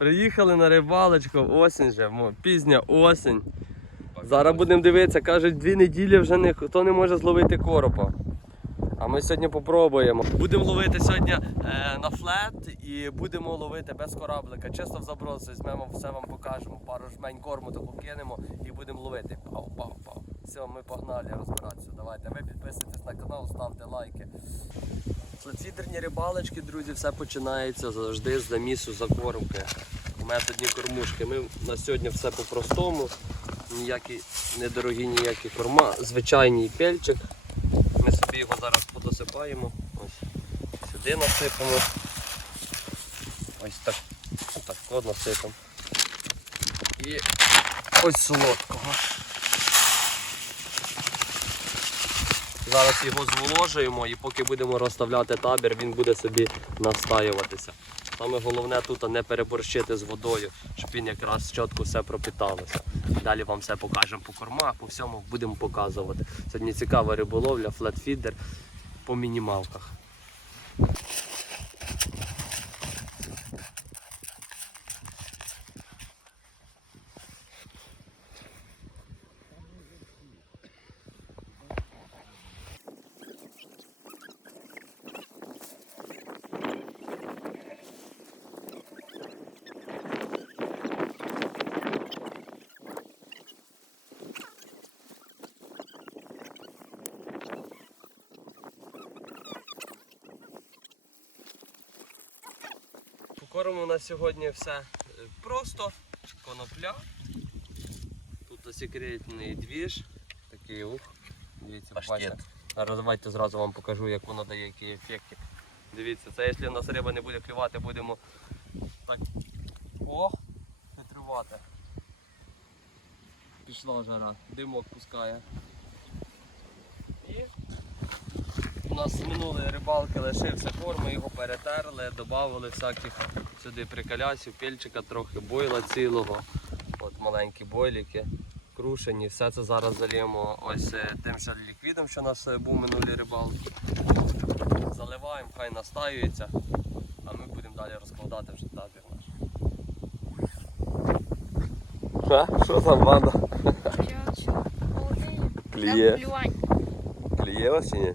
Приїхали на рибалочку, осінь же, пізня осінь. Зараз будемо дивитися, кажуть, дві неділі вже ніхто не може зловити коропа. А ми сьогодні попробуємо. Будемо ловити сьогодні е, на флет і будемо ловити без кораблика. Чисто в заброс візьмемо, все вам покажемо. Пару жмень корму таку кинемо і будемо ловити. Пау, пау, пау. Все, ми погнали розбиратися. Давайте ви підписуйтесь на канал, ставте лайки. Флетфідерні рибалочки, друзі, все починається завжди з замісу закормки. Методні кормушки. Ми на сьогодні все по-простому. Ніякі недорогі ніякі корма. Звичайний пельчик. Ми собі його зараз подосипаємо. Ось сюди насипемо. Ось так. Так от насипемо. І ось солодкого. Зараз його зволожуємо і поки будемо розставляти табір, він буде собі настаюватися. Саме головне тут не переборщити з водою, щоб він якраз чітко все пропиталося. Далі вам все покажемо по кормах, по всьому будемо показувати. Сьогодні цікава риболовля, флетфідер по мінімалках. Корму у нас сьогодні все е, просто. Конопля. Тут секретний двіж. Такий ух. Дивіться, бачите. Зараз давайте зразу вам покажу, як воно дає які ефекти. Дивіться, це якщо у нас риба не буде клювати, будемо так о, хитрувати. Пішла жара, димок пускає. І у нас з минулої рибалки лишився корм, ми його перетерли, додали всяких сюди приколясів, пільчика трохи, бойла цілого. От маленькі бойліки, крушені. Все це зараз заліємо ось е, тим же ліквідом, що у нас е, був минулі рибалки. Заливаємо, хай настаюється, а ми будемо далі розкладати вже табір наш. А, що там банда? Кліє. Кліє вас чи ні?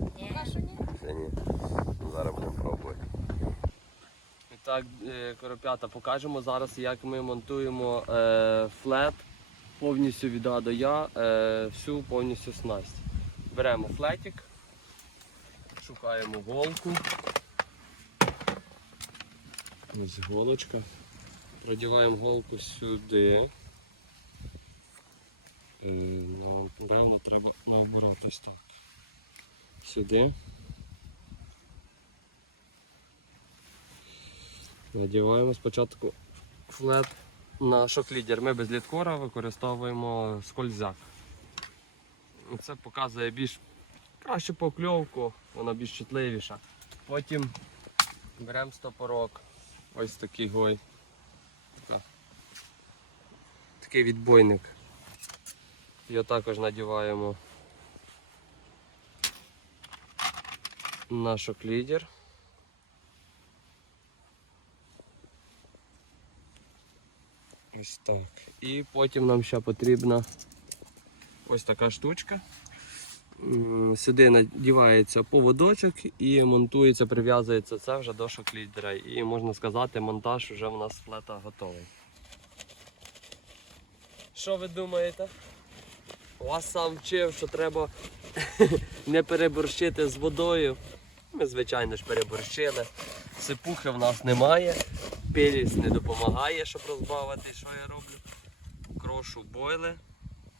Ще ні. Ну, Зараз будемо пробувати. І так, е, коропята, покажемо зараз, як ми монтуємо е, флет повністю від А до Я, е, всю повністю снасть. Беремо флетик, шукаємо голку. Ось голочка. Продіваємо голку сюди. Е, Напевно, треба наоборот так. Сюди. Надіваємо спочатку флет на шоклідер. Ми без літкора використовуємо скользяк. Це показує більш кращу покльовку, вона більш чутливіша. Потім беремо стопорок. Ось такий гой. Така. Такий відбойник. Його також надіваємо на шоклідер. Ось так. І потім нам ще потрібна ось така штучка. Сюди надівається поводочок і монтується, прив'язується це вже до шоклідера. І можна сказати, монтаж вже у нас флета готовий. Що ви думаєте? Вас сам вчив, що треба не переборщити з водою. Ми, звичайно ж, переборщили. Сипухи в нас немає. Пиліс не допомагає, щоб розбавити, що я роблю. Крошу бойли,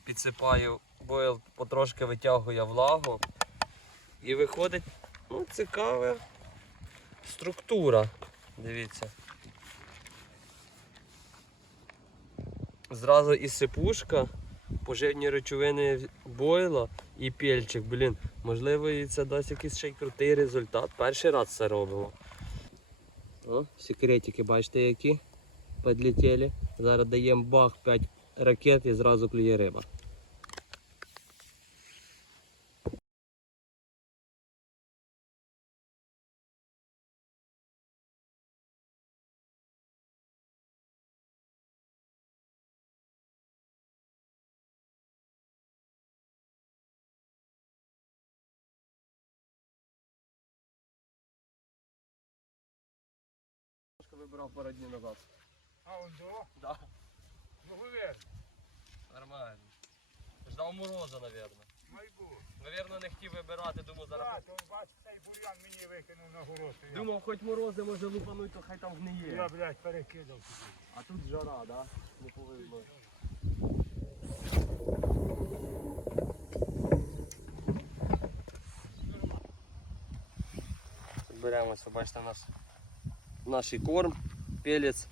підсипаю бойл, потрошки витягує влагу. І виходить ну, цікава структура. Дивіться. Зразу і сипушка, поживні речовини бойла і пільчик. Блін, можливо, і це дасть якийсь ще й крутий результат. Перший раз це робимо. О, секретики, бачите, які підлетіли. Зараз даємо бах 5 ракет і зразу клює риба. Що вибрав пару днів назад. А он до? Да. Ну Нормально. Ждав мороза, напевно. майбу. Навірно, не хотів вибирати, думав зараз. То бач, цей бур'ян мені викинув на город. я- Думав, хоч морози може лупануть, то хай там гниє. Я, блядь, перекидав туди. А тут жара, да? Не повезло. Беремося, бачите, у нас наш корм, пелець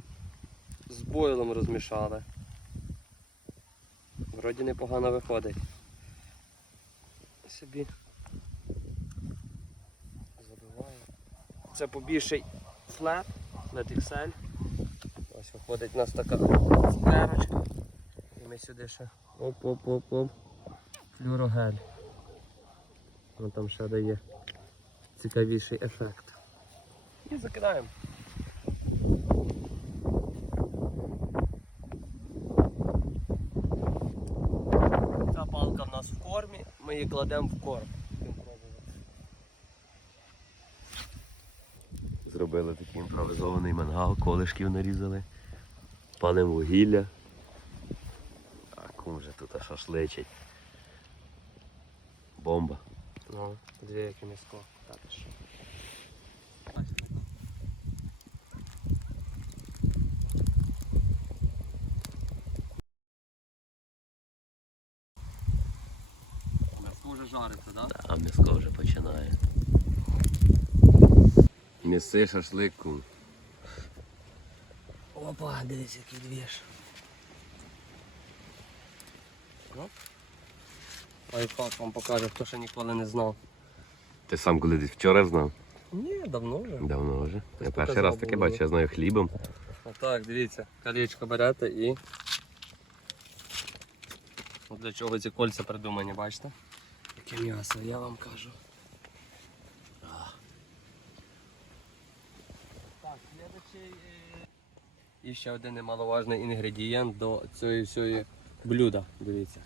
з бойлом розмішали. Вроді непогано виходить. Собі забиваю. Це побільший флет, флет XL. Ось виходить у нас така склерочка. І ми сюди ще оп-оп-оп-оп. Флюрогель. Воно там ще дає цікавіший ефект. І закидаємо. Ця палка в нас в кормі, ми її кладемо в корм. Зробили такий імпровізований мангал, колишків нарізали, палимо вугілля. А кум же тут шашличить. Бомба. Ну, дві які м'яско. Та що. Вже жариться, так? Да? А м'яско вже починає. М'яси шашлик, кум. Опа, дивись, який двіж. Лайфхак вам покаже, хто ще ніколи не знав. Ти сам коли десь вчора знав? Ні, давно вже. Давно вже. Я Хтось перший показав раз таке було. бачу, я знаю хлібом. Отак, дивіться, колечко берете і. От для чого ці кольця придумані, бачите? Яке м'ясо, я вам кажу. Так, слідчий. І ще один немаловажний інгредієнт до цієї всієї блюда. Дивіться.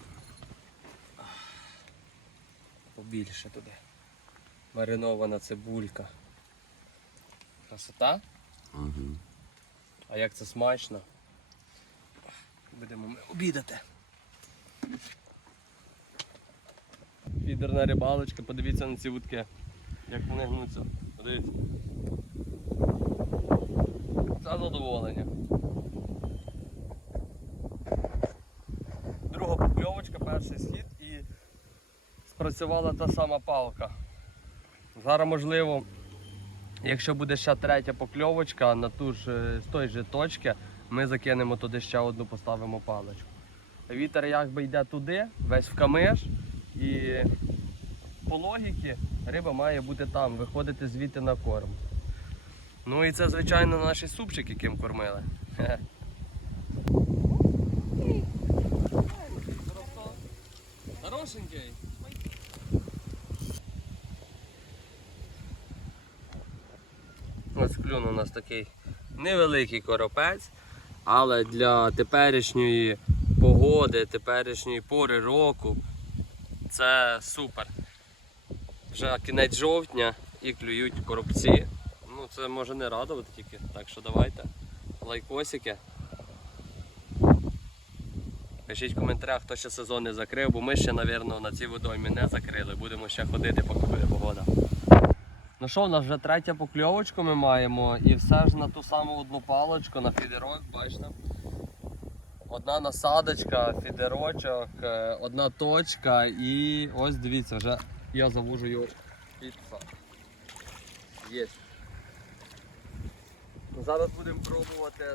Побільше туди. Маринована цибулька. Красота? Угу. А як це смачно. Будемо ми обідати. Фідерна рибалочка, подивіться на ці вудки, як вони гнуться. Подивіться. Це задоволення. Друга покльовочка, перший схід і спрацювала та сама палка. Зараз можливо Якщо буде ще третя покльовочка на ту ж з тої ж точки, ми закинемо туди ще одну, поставимо паличку. Вітер якби йде туди, весь в камиш, і по логіки риба має бути там, виходити звідти на корм. Ну і це, звичайно, наш супчик, яким кормили. Хорошенький. Ось клюнув у нас такий невеликий коропець, але для теперішньої погоди, теперішньої пори року це супер. Вже кінець жовтня і клюють коробці. Ну це може не радувати тільки, так що давайте. Лайкосики. Пишіть в коментарях, хто ще сезон не закрив, бо ми ще, мабуть, на цій водоймі не закрили. Будемо ще ходити, поки буде погода. Ну що, у нас вже третя покльовочку ми маємо і все ж на ту саму одну палочку, на фідерок, бачите. Одна насадочка, фідерочок, е, одна точка і ось дивіться, вже я завожу його під. Є. Зараз будемо пробувати.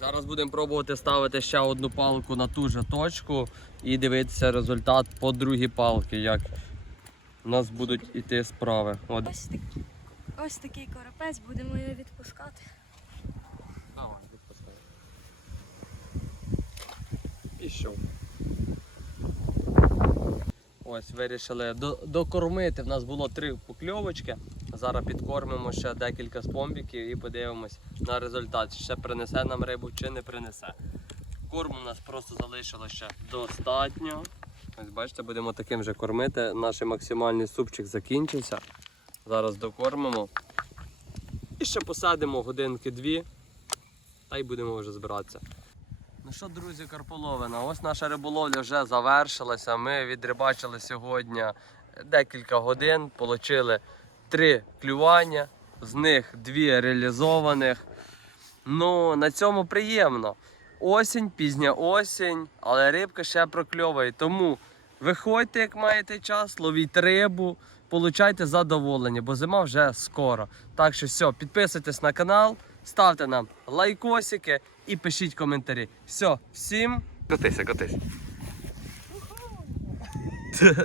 Зараз будемо пробувати ставити ще одну палку на ту же точку і дивитися результат по другій палці, як у нас будуть іти справи. От. Ось такий, ось такий коропець, будемо його відпускати. Пішов. Ось вирішили докормити. В нас було три покльовочки. Зараз підкормимо ще декілька спомбіків і подивимось на результат. Ще принесе нам рибу чи не принесе. Корму у нас просто залишилося ще достатньо. Ось бачите, будемо таким же кормити. Наш максимальний супчик закінчився. Зараз докормимо. І ще посадимо годинки-дві, та й будемо вже збиратися. Ну що, друзі, Карполовина, ось наша риболовля вже завершилася. Ми відрибачили сьогодні декілька годин, отримали три клювання, з них дві реалізованих. Ну, на цьому приємно. Осінь, пізня осінь, але рибка ще прокльовує. Тому виходьте, як маєте час, ловіть рибу, получайте задоволення, бо зима вже скоро. Так що все, підписуйтесь на канал, ставте нам лайкосики і пишіть коментарі. Все, всім Котися, котись.